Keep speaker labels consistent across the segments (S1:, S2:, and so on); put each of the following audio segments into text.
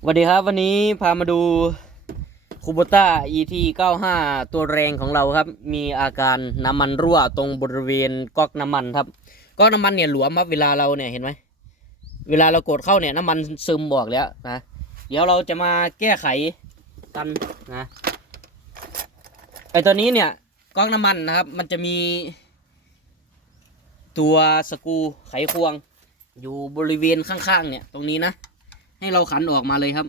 S1: สวัสดีครับวันนี้พามาดูคูโบต้า ET 95 ตัวแรงของเราครับ มีอาการน้ำมันรั่วตรงบริเวณก๊อกน้ำมันครับก๊อกน้ำมันเนี่ยหลวมครับเวลาเราเนี่ยเห็นไหมเวลาเรากดเข้าเนี่ยน้ำมันซึมบอกแล้วนะเดี๋ยวเราจะมาแก้ไขกันนะไอตัวนี้เนี่ยก๊อกน้ำมันนะครับ มันจะมี ตัวสกูไขควง อยู่บริเวณข้างๆเนี่ยตรงนี้นะ ให้เราขันออกมาเลยครับ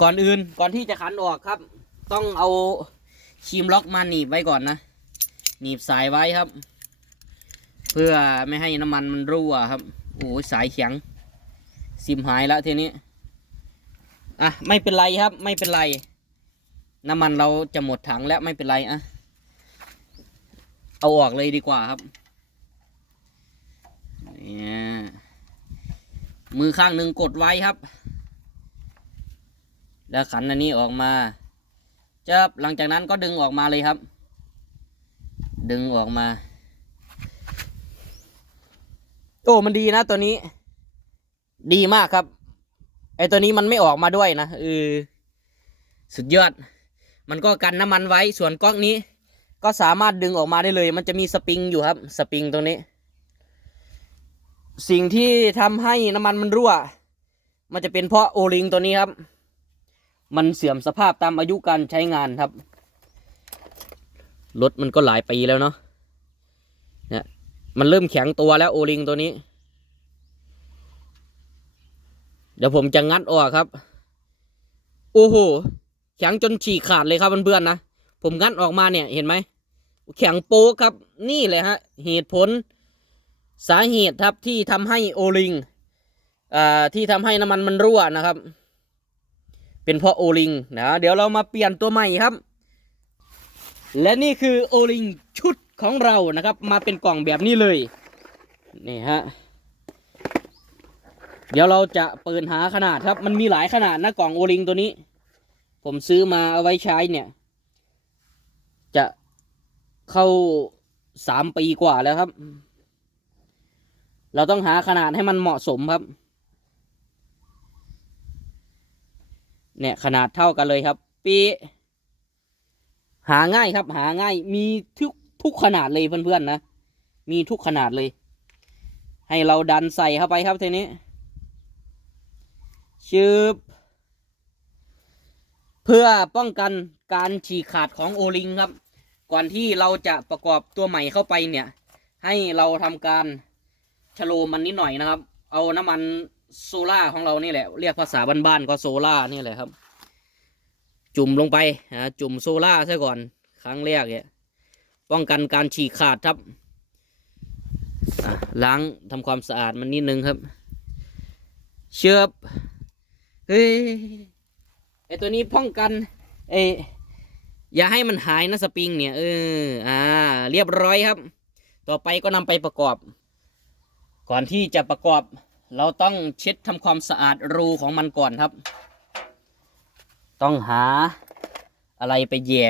S1: ก่อนอื่นก่อนที่จะขันออกครับ ต้องเอาครีมล็อกมาหนีบไว้ก่อนนะหนีบสายไว้ครับ เพื่อไม่ให้น้ำมันมันรั่วครับโอ้สายแข็งซิมหายแล้วทีนี้อะไม่เป็นไรครับ ไม่เป็นไร น้ำมันเราจะหมดถังแล้วไม่เป็นไรอะเอาออกเลยดีกว่าครับเนี่ย มือข้างหนึ่งกดไว้ครับ แล้วขันอันนี้ออกมาจะหลังจากนั้นก็ดึงออกมาเลยครับ ดึงออกมา โอ้มันดีนะตัวนี้ ดีมากครับไอตัวนี้มันไม่ออกมาด้วยนะเออสุดยอด มันก็กันน้ำมันไว้ส่วนก๊อกนี้ ก็สามารถดึงออกมาได้เลย มันจะมีสปริงอยู่ครับ สปริงตรงนี้ สิ่งที่ทำให้น้ำมันมันรั่ว มันจะเป็นเพราะโอลิงตัวนี้ครับ มันเสื่อมสภาพตามอายุการใช้งานครับ รถมันก็หลายปีแล้วเนาะเนี่ยมันเริ่มแข็งตัวแล้วโอลิงตัวนี้ เดี๋ยวผมจะงัดออกครับ โอ้โห แข็งจนฉีกขาดเลยครับเพื่อนๆนะ ผมงัดออกมาเนี่ยเห็นไหม แข็งโป๊ครับ นี่เลยฮะ เหตุผล สาเหตุครับที่ทำให้โอลิงอ่าที่ทำให้น้ำมันมันรั่วนะครับ เป็นเพราะโอลิงนะเดี๋ยวเรามาเปลี่ยนตัวใหม่ครับ และนี่คือโอลิงชุดของเรานะครับ มาเป็นกล่องแบบนี้เลยนี่ฮะเดี๋ยวเราจะเปิดหาขนาดครับ มันมีหลายขนาดนะกล่องโอลิงตัวนี้ ผมซื้อมาเอาไว้ใช้เนี่ย จะเข้าสามปีกว่าแล้วครับ เราต้องหาขนาดให้มันเหมาะสมครับ เนี่ยขนาดเท่ากันเลยครับ ปี หาง่ายครับ หาง่าย มีทุกทุกขนาดเลยเพื่อนๆนะ มีทุกขนาดเลย ให้เราดันใส่เข้าไปครับทีนี้ชืบเพื่อป้องกันการฉีกขาดของโอลิงครับ ก่อนที่เราจะประกอบตัวใหม่เข้าไปเนี่ย ให้เราทำการ ชโลมมันนิดหน่อยนะครับ เอาน้ำมันโซล่าของเรานี่แหละ เรียกภาษาบ้านๆก็โซล่านี่แหละครับ จุ่มลงไปนะจุ่มโซล่าซะก่อนครั้งแรกเนี่ยป้องกันการฉีกขาดครับล้างทำความสะอาดมันนิดนึงครับ เชือบเฮ้ยไอตัวนี้ป้องกันเอยอย่าให้มันหายนะสปริงเนี่ยเอออ่า เรียบร้อยครับ ต่อไปก็นำไปประกอบ ก่อนที่จะประกอบเราต้องเช็ดทำความสะอาดรูของมันก่อนครับ ต้องหาอะไรไปแย่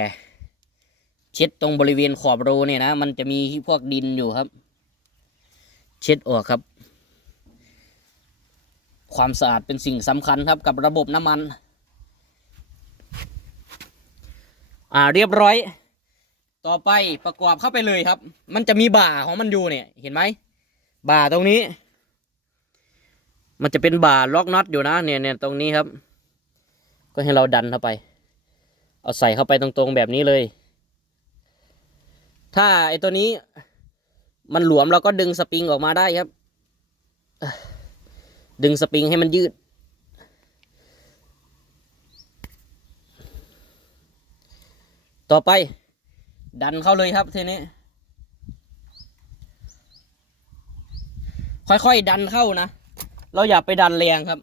S1: เช็ดตรงบริเวณขอบรูเนี่ยนะ มันจะมีพวกดินอยู่ครับ เช็ดออกครับ ความสะอาดเป็นสิ่งสำคัญครับกับระบบน้ำมัน อ่าเรียบร้อย ต่อไปประกอบเข้าไปเลยครับ มันจะมีบ่าของมันอยู่เนี่ย เห็นไหม บ่าตรงนี้ มันจะเป็นบ่าล็อกน็อตอยู่นะเนี่ยเนี่ยตรงนี้ครับ ก็ให้เราดันเข้าไป เอาใส่เข้าไปตรงๆแบบนี้เลย ถ้าไอตัวนี้ มันหลวมเราก็ดึงสปริงออกมาได้ครับ ดึงสปริงให้มันยืดต่อไป ดันเข้าเลยครับทีนี้ ค่อยๆดันเข้านะ เราอย่าไปดันแรงครับ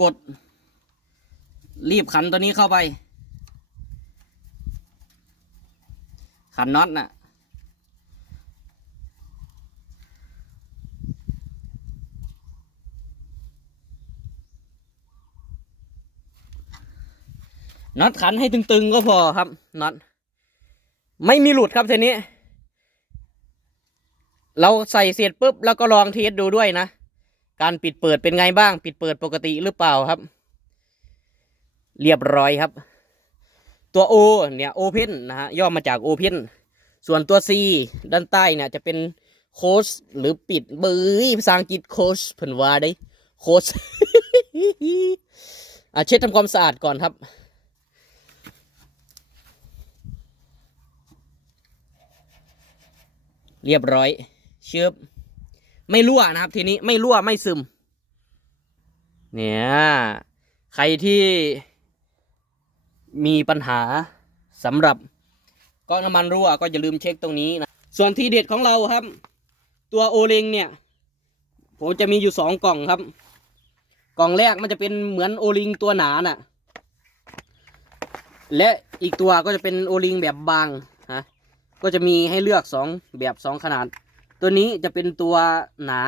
S1: กด รีบขันตัวนี้เข้าไป ขันน็อตน่ะน็อตขันให้ตึงๆก็พอครับน็อตไม่มีหลุดครับทีนี้ เราใส่เสร็จปุ๊บแล้วก็ลองเทสดูด้วยนะ การปิดเปิดเป็นไงบ้าง ปิดเปิดปกติหรือเปล่าครับ เรียบร้อยครับ ตัว O เนี่ย Open นะฮะย่อมาจาก Open ส่วนตัว C ด้านใต้เนี่ยจะเป็นโคชหรือปิดเบยภาษาอังกฤษโคชเพิ่นว่าได้โคชอะเช็ดทำความสะอาดก่อนครับเรียบร้อย เชือบไม่รั่วนะครับ ทีนี้ไม่รั่วไม่ซึม เนี่ย ใครที่มีปัญหาสำหรับก๊อกน้ำมันรั่วก็อย่าลืมเช็คตรงนี้นะ ส่วนที่เด็ดของเราครับ ตัวโอเลงเนี่ย ผมจะมีอยู่สองกล่องครับ กล่องแรกมันจะเป็นเหมือนโอลิงตัวหนาน่ะ และอีกตัวก็จะเป็นโอลิงแบบบางฮะก็จะมีให้เลือกสองแบบสองขนาด ตัวนี้จะเป็นตัวหนา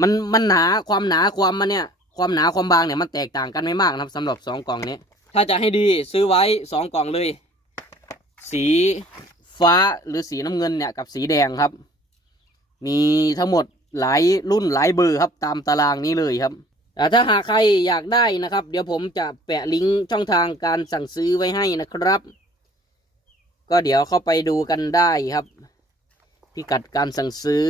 S1: มันมันหนาความหนาความมันเนี่ย ความหนาความบางเนี่ยมันแตกต่างกันไม่มากนะครับสำหรับสองกล่องนี้ ถ้าจะให้ดีซื้อไว้สองกล่องเลย สีฟ้าหรือสีน้ำเงินเนี่ยกับสีแดงครับ มีทั้งหมดหลายรุ่นหลายเบอร์ครับตามตารางนี้เลยครับแต่ถ้าหากใครอยากได้นะครับ เดี๋ยวผมจะแปะลิงก์ช่องทางการสั่งซื้อไว้ให้นะครับ ก็เดี๋ยวเข้าไปดูกันได้ครับ พิกัดการสั่งซื้อ